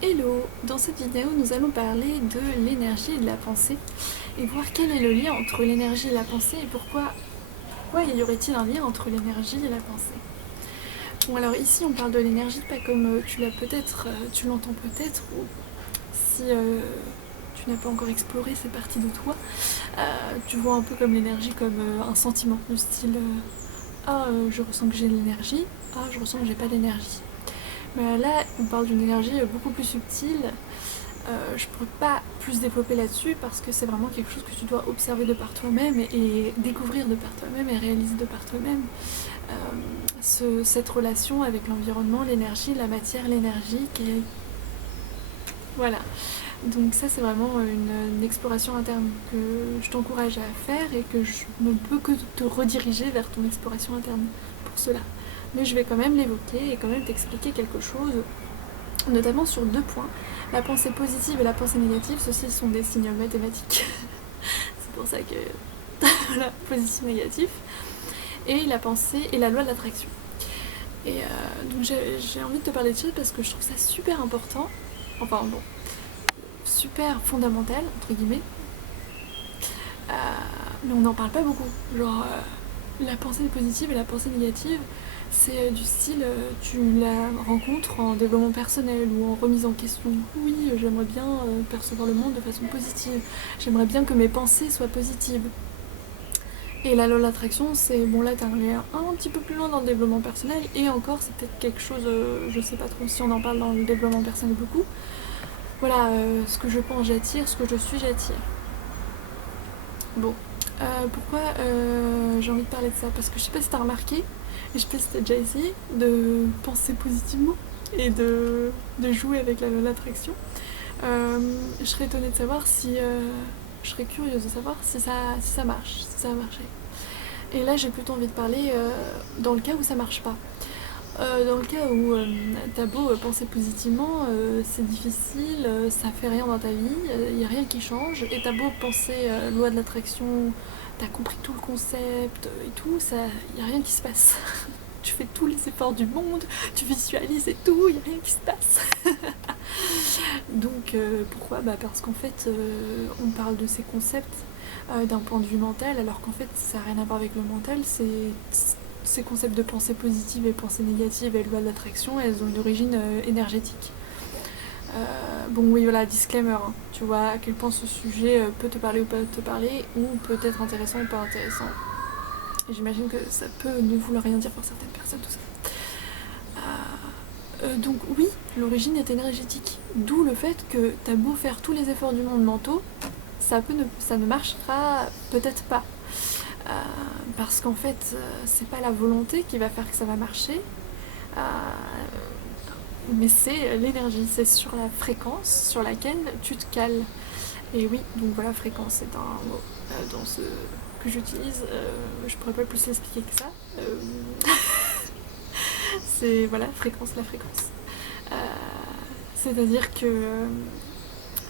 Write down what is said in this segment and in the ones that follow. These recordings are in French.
Hello! Dans cette vidéo, nous allons parler de l'énergie et de la pensée et voir quel est le lien entre l'énergie et la pensée et pourquoi y aurait-il un lien entre l'énergie et la pensée. Bon alors ici on parle de l'énergie pas comme tu l'entends peut-être ou si tu n'as pas encore exploré ces parties de toi, tu vois un peu comme l'énergie comme un sentiment du style je ressens que j'ai de l'énergie, je ressens que j'ai pas d'énergie. Mais là, on parle d'une énergie beaucoup plus subtile. Je ne pourrais pas plus développer là-dessus parce que c'est vraiment quelque chose que tu dois observer de par toi-même et découvrir de par toi-même et réaliser de par toi-même. Cette relation avec l'environnement, l'énergie, la matière, l'énergie. Voilà. Donc ça, c'est vraiment une exploration interne que je t'encourage à faire et que je ne peux que te rediriger vers ton exploration interne pour cela. Mais je vais quand même l'évoquer et quand même t'expliquer quelque chose, notamment sur 2 points. La pensée positive et la pensée négative, ceux-ci sont des signes mathématiques. C'est pour ça que voilà, positif, négatif. Et la pensée et la loi de l'attraction. Et donc j'ai envie de te parler de ça parce que je trouve ça super important. Enfin bon, super fondamental, entre guillemets. Mais on n'en parle pas beaucoup. Genre, la pensée positive et la pensée négative, c'est du style, tu la rencontres en développement personnel ou en remise en question. Oui, j'aimerais bien percevoir le monde de façon positive. J'aimerais bien que mes pensées soient positives. Et la loi de l'attraction, c'est bon, là, t'es un petit peu plus loin dans le développement personnel. Et encore, c'est peut-être quelque chose, je sais pas trop si on en parle dans le développement personnel beaucoup. Voilà, ce que je pense, j'attire. Ce que je suis, j'attire. Bon, pourquoi j'ai envie de parler de ça? Parce que je sais pas si t'as remarqué, et je sais pas si t'as déjà essayé de penser positivement et de jouer avec la loi de l'attraction. Je serais étonnée de savoir si... je serais curieuse de savoir si ça marche, si ça a marché. Et là, j'ai plutôt envie de parler dans le cas où ça marche pas. Dans le cas où t'as beau penser positivement, c'est difficile, ça fait rien dans ta vie, il n'y a rien qui change, et t'as beau penser loi de l'attraction, t'as compris tout le concept et tout, il n'y a rien qui se passe. Tu fais tous les efforts du monde, tu visualises et tout, il n'y a rien qui se passe. Donc pourquoi? Parce qu'en fait, on parle de ces concepts d'un point de vue mental, alors qu'en fait, ça n'a rien à voir avec le mental, ces concepts de pensée positive et pensée négative et loi de l'attraction, elles ont une origine énergétique. Bon, oui, voilà, disclaimer, hein. Tu vois à quel point ce sujet peut te parler ou pas te parler, ou peut être intéressant ou pas intéressant. Et j'imagine que ça peut ne vouloir rien dire pour certaines personnes, tout ça. Donc oui, l'origine est énergétique. D'où le fait que t'as beau faire tous les efforts du monde mentaux, ça ne marchera peut-être pas. Parce qu'en fait, c'est pas la volonté qui va faire que ça va marcher, mais c'est l'énergie, c'est sur la fréquence sur laquelle tu te cales. Et oui, donc voilà, fréquence c'est un mot dans ce que j'utilise, je pourrais pas plus l'expliquer que ça. C'est voilà, fréquence, la fréquence. Euh, C'est-à-dire que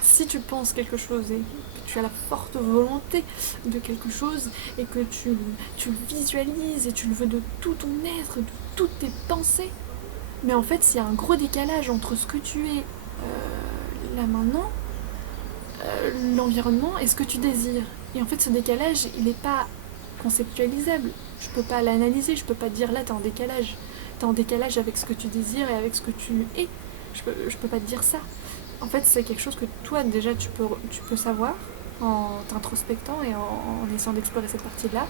si tu penses quelque chose et que tu as la forte volonté de quelque chose et que tu le visualises et tu le veux de tout ton être, de toutes tes pensées, mais en fait, s'il y a un gros décalage entre ce que tu es là maintenant, l'environnement et ce que tu désires. Et en fait, ce décalage, il n'est pas conceptualisable. Je peux pas l'analyser, je peux pas te dire là, t'es en décalage. T'es en décalage avec ce que tu désires et avec ce que tu es. Je peux pas te dire ça. En fait, c'est quelque chose que toi, déjà, tu peux savoir en t'introspectant et en essayant d'explorer cette partie-là.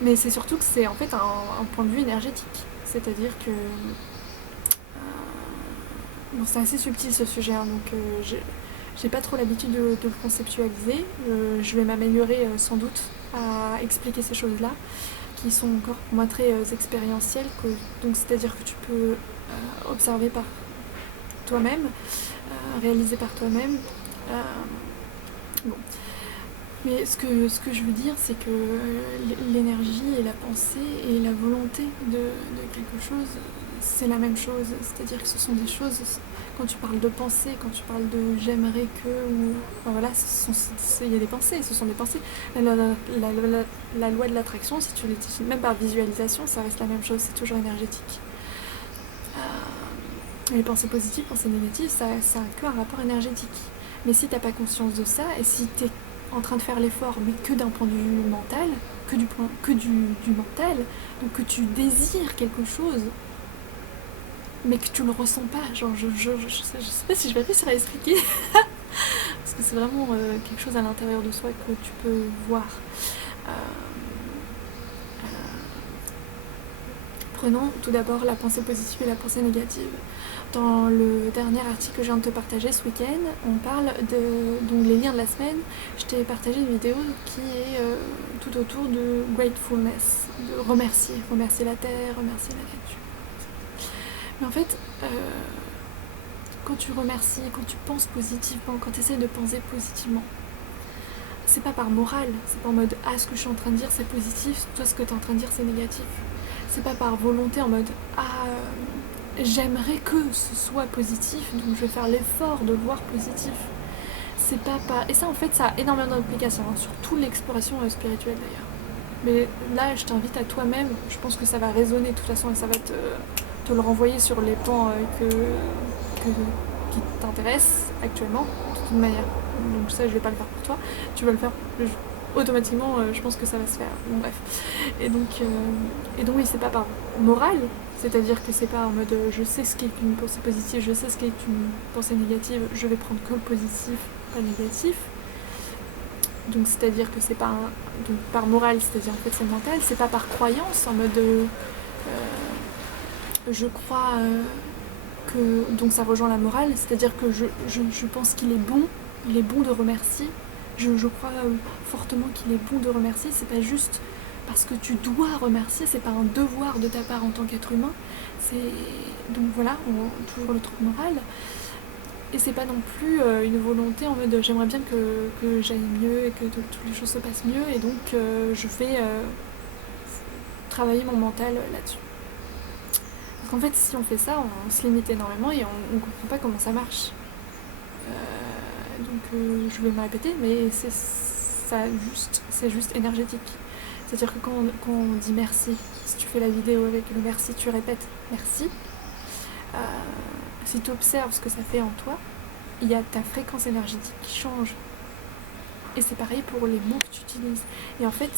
Mais c'est surtout que c'est en fait un point de vue énergétique. C'est-à-dire que bon, c'est assez subtil ce sujet, hein, donc j'ai pas trop l'habitude de le conceptualiser. Je vais m'améliorer sans doute à expliquer ces choses-là, qui sont encore pour moi très expérientielles. Donc c'est-à-dire que tu peux observer par toi-même, réaliser par toi-même. Bon. Mais ce que je veux dire, c'est que l'énergie et la pensée et la volonté de quelque chose, c'est la même chose. C'est-à-dire que ce sont des choses, quand tu parles de pensée, quand tu parles de j'aimerais que, ou. Enfin voilà, il y a des pensées, ce sont des pensées. La loi de l'attraction, si tu l'utilises même par visualisation, ça reste la même chose, c'est toujours énergétique. Les pensées positives, pensées négatives, ça a que un rapport énergétique. Mais si t'as pas conscience de ça, et si t'es en train de faire l'effort, mais que d'un point de vue mental, que du mental, donc que tu désires quelque chose, mais que tu le ressens pas, genre je sais pas si je vais réussir à expliquer, parce que c'est vraiment quelque chose à l'intérieur de soi que tu peux voir. Euh, Prenons tout d'abord la pensée positive et la pensée négative. Dans le dernier article que je viens de te partager ce week-end, on parle donc les liens de la semaine. Je t'ai partagé une vidéo qui est tout autour de gratefulness, de remercier la terre, remercier la nature. Mais en fait, quand tu remercies, quand tu penses positivement, quand tu essaies de penser positivement, c'est pas par morale, c'est pas en mode ah ce que je suis en train de dire c'est positif, toi ce que tu es en train de dire c'est négatif. C'est pas par volonté en mode ah j'aimerais que ce soit positif donc je vais faire l'effort de le voir positif. C'est pas par... Et ça en fait ça a énormément d'implications, hein, surtout l'exploration spirituelle d'ailleurs. Mais là je t'invite à toi-même, je pense que ça va résonner de toute façon et ça va te le renvoyer sur les plans qui t'intéressent actuellement de toute manière. Donc ça je vais pas le faire pour toi, tu vas le faire automatiquement, je pense que ça va se faire. Bon bref. Et donc oui, c'est pas par morale, c'est-à-dire que c'est pas en mode je sais ce qu'est une pensée positive, je sais ce qu'est une pensée négative, je vais prendre que le positif, pas le négatif. Donc c'est-à-dire que c'est pas donc par morale, c'est-à-dire en fait c'est mental, c'est pas par croyance en mode je crois que donc ça rejoint la morale, c'est-à-dire que je pense qu'il est bon de remercier. Je crois fortement qu'il est bon de remercier, c'est pas juste parce que tu dois remercier, c'est pas un devoir de ta part en tant qu'être humain. Donc voilà, toujours le truc moral. Et c'est pas non plus une volonté en mode j'aimerais bien que j'aille mieux et que toutes les choses se passent mieux et donc je vais travailler mon mental là-dessus. Parce qu'en fait si on fait ça, on se limite énormément et on comprend pas comment ça marche. Donc je vais me répéter, mais c'est juste énergétique. C'est-à-dire que quand on dit merci, si tu fais la vidéo avec le merci, tu répètes merci. Si tu observes ce que ça fait en toi, il y a ta fréquence énergétique qui change. Et c'est pareil pour les mots que tu utilises. Et en fait,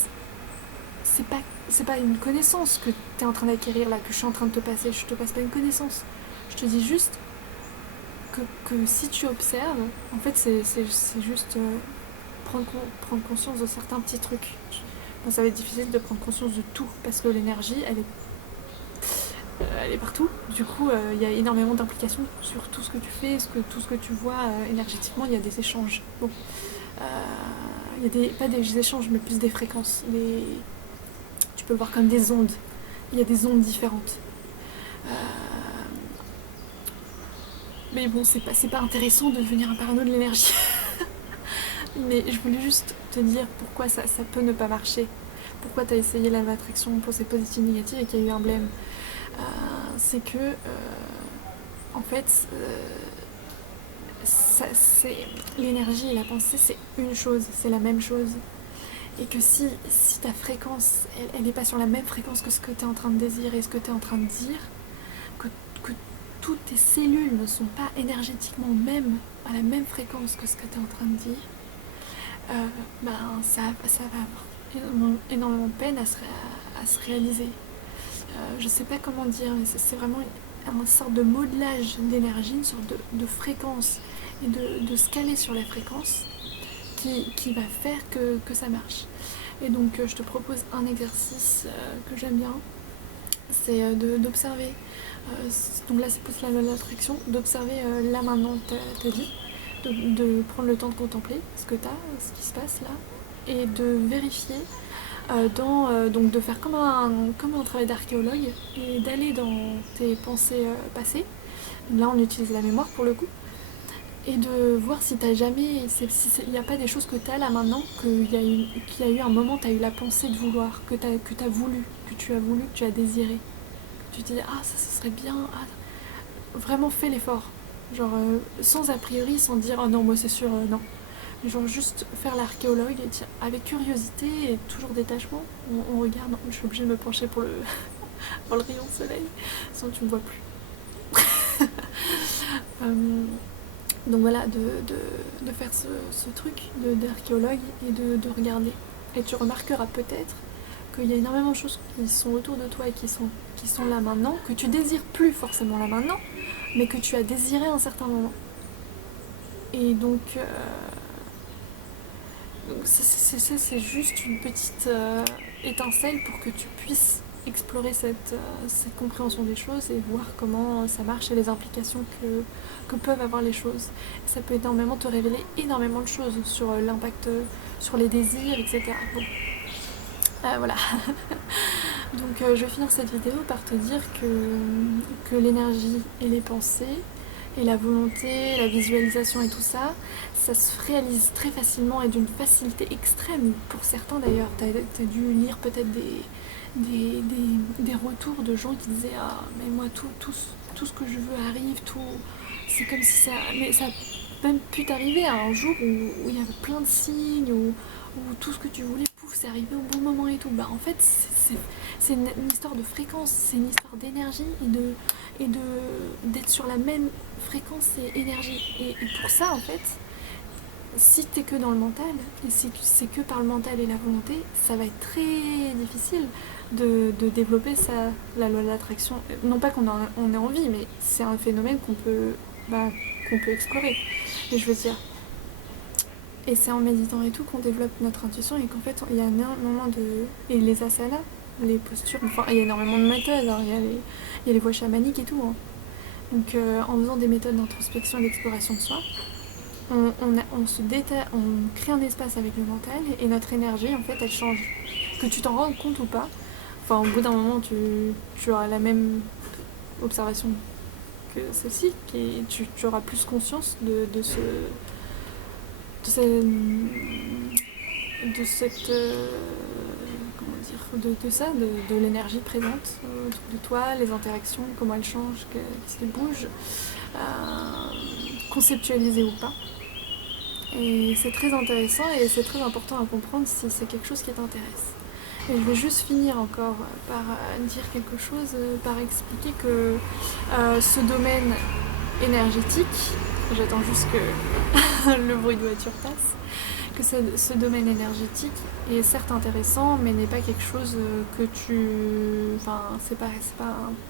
c'est pas une connaissance que tu es en train d'acquérir là, que je suis en train de te passer. Je te passe pas une connaissance. Je te dis juste que si tu observes, en fait, c'est juste prendre conscience de certains petits trucs. Ça va être difficile de prendre conscience de tout parce que l'énergie, elle est partout. Du coup, il y a énormément d'implications sur tout ce que tu fais, tout ce que tu vois énergétiquement. Il y a des échanges. Bon, il y a pas des échanges, mais plus des fréquences. Tu peux le voir comme des ondes. Il y a des ondes différentes. Mais bon, c'est pas intéressant de devenir un parano de l'énergie. Mais je voulais juste te dire pourquoi ça peut ne pas marcher. Pourquoi tu as essayé la loi d'attraction pour ces positives négatives et qu'il y a eu un blême. C'est que, en fait, l'énergie et la pensée, c'est une chose, c'est la même chose. Et que si ta fréquence, elle n'est pas sur la même fréquence que ce que tu es en train de désirer et ce que tu es en train de dire, que toutes tes cellules ne sont pas énergétiquement même à la même fréquence que ce que tu es en train de dire, ça va avoir énormément de peine à se réaliser. Je sais pas comment dire, mais c'est vraiment une sorte de modelage d'énergie, une sorte de fréquence et de se caler sur la fréquence qui va faire que ça marche. Et donc je te propose un exercice que j'aime bien, c'est d'observer, donc là c'est plus la loi de l'attraction, d'observer là maintenant ta vie, de prendre le temps de contempler ce que tu as, ce qui se passe là, et de vérifier, donc de faire comme un travail d'archéologue, et d'aller dans tes pensées passées, là on utilise la mémoire pour le coup, et de voir si t'as jamais, il n'y a pas des choses que t'as là maintenant, qu'il y a eu un moment, t'as eu la pensée de vouloir, que tu as voulu, que tu as désiré. Tu te dis ah ça ce serait bien, vraiment fais l'effort, genre sans a priori, sans dire oh non moi c'est sûr non, genre juste faire l'archéologue et dire avec curiosité et toujours détachement, on regarde, je suis obligée de me pencher pour le pour le rayon de soleil, sinon tu me vois plus. Donc voilà, de faire ce truc d'archéologue et de regarder. Et tu remarqueras peut-être qu'il y a énormément de choses qui sont autour de toi et qui sont là maintenant, que tu désires plus forcément là maintenant, mais que tu as désiré à un certain moment. Et donc, c'est juste une petite étincelle pour que tu puisses explorer cette compréhension des choses et voir comment ça marche et les implications que peuvent avoir les choses. Ça peut énormément te révéler énormément de choses sur l'impact, sur les désirs, etc. Bon. Voilà. Donc je vais finir cette vidéo par te dire que l'énergie et les pensées et la volonté, la visualisation et tout ça, ça se réalise très facilement et d'une facilité extrême pour certains d'ailleurs. T'as dû lire peut-être des retours de gens qui disaient ah mais moi tout ce que je veux arrive, tout c'est comme si ça. Mais ça a même pu t'arriver à un jour où il y avait plein de signes, où tout ce que tu voulais, pouf, c'est arrivé au bon moment et tout. Bah en fait c'est une histoire de fréquence, c'est une histoire d'énergie et d'être sur la même fréquence et énergie. Et pour ça en fait, si t'es que dans le mental, et si c'est que par le mental et la volonté, ça va être très difficile de développer la loi de l'attraction. Non pas qu'on ait envie, mais c'est un phénomène qu'on peut explorer. Et je veux dire, et c'est en méditant et tout qu'on développe notre intuition et qu'en fait il y a énormément de... Et les asanas, les postures, enfin il y a énormément de méthodes, hein. Il y a les voies chamaniques et tout. Hein. Donc en faisant des méthodes d'introspection et d'exploration de soi, on crée un espace avec le mental et notre énergie en fait elle change. Que tu t'en rends compte ou pas, enfin au bout d'un moment tu auras la même observation que celle-ci, tu auras plus conscience de cette de ça, de l'énergie présente autour de toi, les interactions, comment elles changent, qu'est-ce qui bouge, conceptualiser ou pas. Et c'est très intéressant et c'est très important à comprendre si c'est quelque chose qui t'intéresse. Et je vais juste finir encore par dire quelque chose, par expliquer que ce domaine énergétique, j'attends juste que le bruit de voiture passe, que ce domaine énergétique est certes intéressant, mais n'est pas quelque chose que tu... Enfin, c'est pas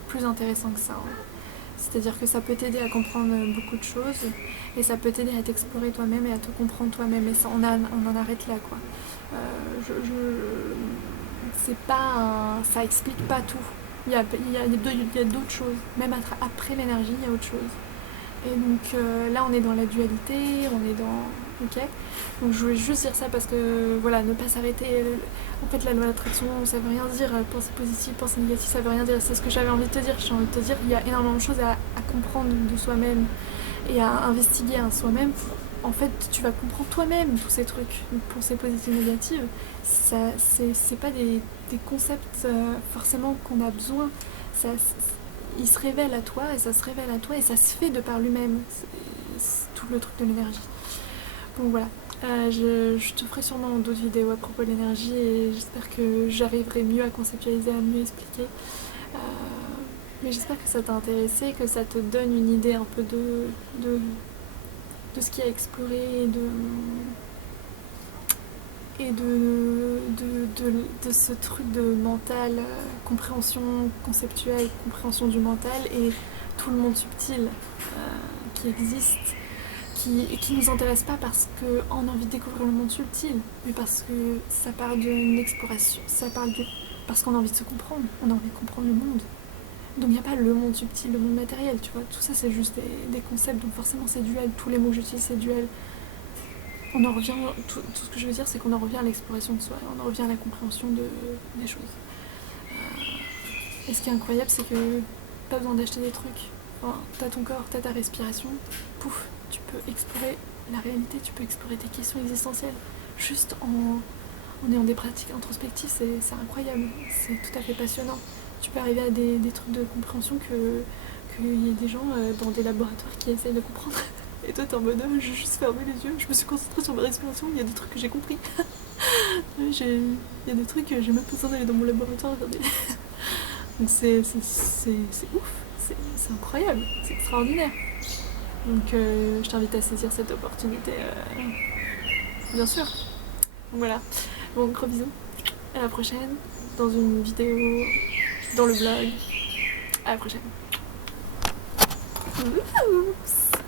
plus intéressant que ça. Hein. C'est-à-dire que ça peut t'aider à comprendre beaucoup de choses et ça peut t'aider à t'explorer toi-même et à te comprendre toi-même. Et ça, on en arrête là, quoi. C'est pas ça explique pas tout. Il y a d'autres choses. Même après l'énergie, il y a autre chose. Et donc là, on est dans la dualité, on est dans... Ok. Donc je voulais juste dire ça parce que, voilà, ne pas s'arrêter. En fait, la loi d'attraction, ça veut rien dire. Pensée positive, pensée négative, ça veut rien dire. C'est ce que j'avais envie de te dire. J'ai envie de te dire, il y a énormément de choses à comprendre de soi-même et à investiguer à soi-même. En fait, tu vas comprendre toi-même tous ces trucs. Pensée positive, négative, c'est pas des concepts forcément qu'on a besoin. Il se révèle à toi et ça se révèle à toi et ça se fait de par lui-même. C'est tout le truc de l'énergie. Donc voilà. Je te ferai sûrement d'autres vidéos à propos de l'énergie et j'espère que j'arriverai mieux à conceptualiser, à mieux expliquer. Mais j'espère que ça t'a intéressé, que ça te donne une idée un peu de ce qu'il y a à explorer et de ce truc de mental, compréhension conceptuelle, compréhension du mental et tout le monde subtil qui existe, qui nous intéresse pas parce qu'on a envie de découvrir le monde subtil, mais parce que ça parle d'une exploration, parce qu'on a envie de se comprendre, on a envie de comprendre le monde. Donc il n'y a pas le monde subtil, le monde matériel, tu vois, tout ça c'est juste des concepts, donc forcément c'est duel, tous les mots que j'utilise c'est duel. On en revient, tout ce que je veux dire c'est qu'on en revient à l'exploration de soi, on en revient à la compréhension des choses. Et ce qui est incroyable c'est que pas besoin d'acheter des trucs, enfin, t'as ton corps, t'as ta respiration, pouf, tu peux explorer la réalité, tu peux explorer tes questions existentielles, juste en ayant des pratiques introspectives, c'est incroyable, c'est tout à fait passionnant. Tu peux arriver à des trucs de compréhension qu'il y a des gens dans des laboratoires qui essayent de comprendre. Et toi t'es en mode j'ai juste fermé les yeux, je me suis concentrée sur ma respiration, il y a des trucs que j'ai compris. Il y a des trucs que j'ai même pas besoin d'aller dans mon laboratoire regarder. Donc c'est ouf, c'est incroyable, c'est extraordinaire. Donc je t'invite à saisir cette opportunité, bien sûr. Donc voilà, bon gros bisous, à la prochaine, dans une vidéo, dans le blog, à la prochaine. Oups.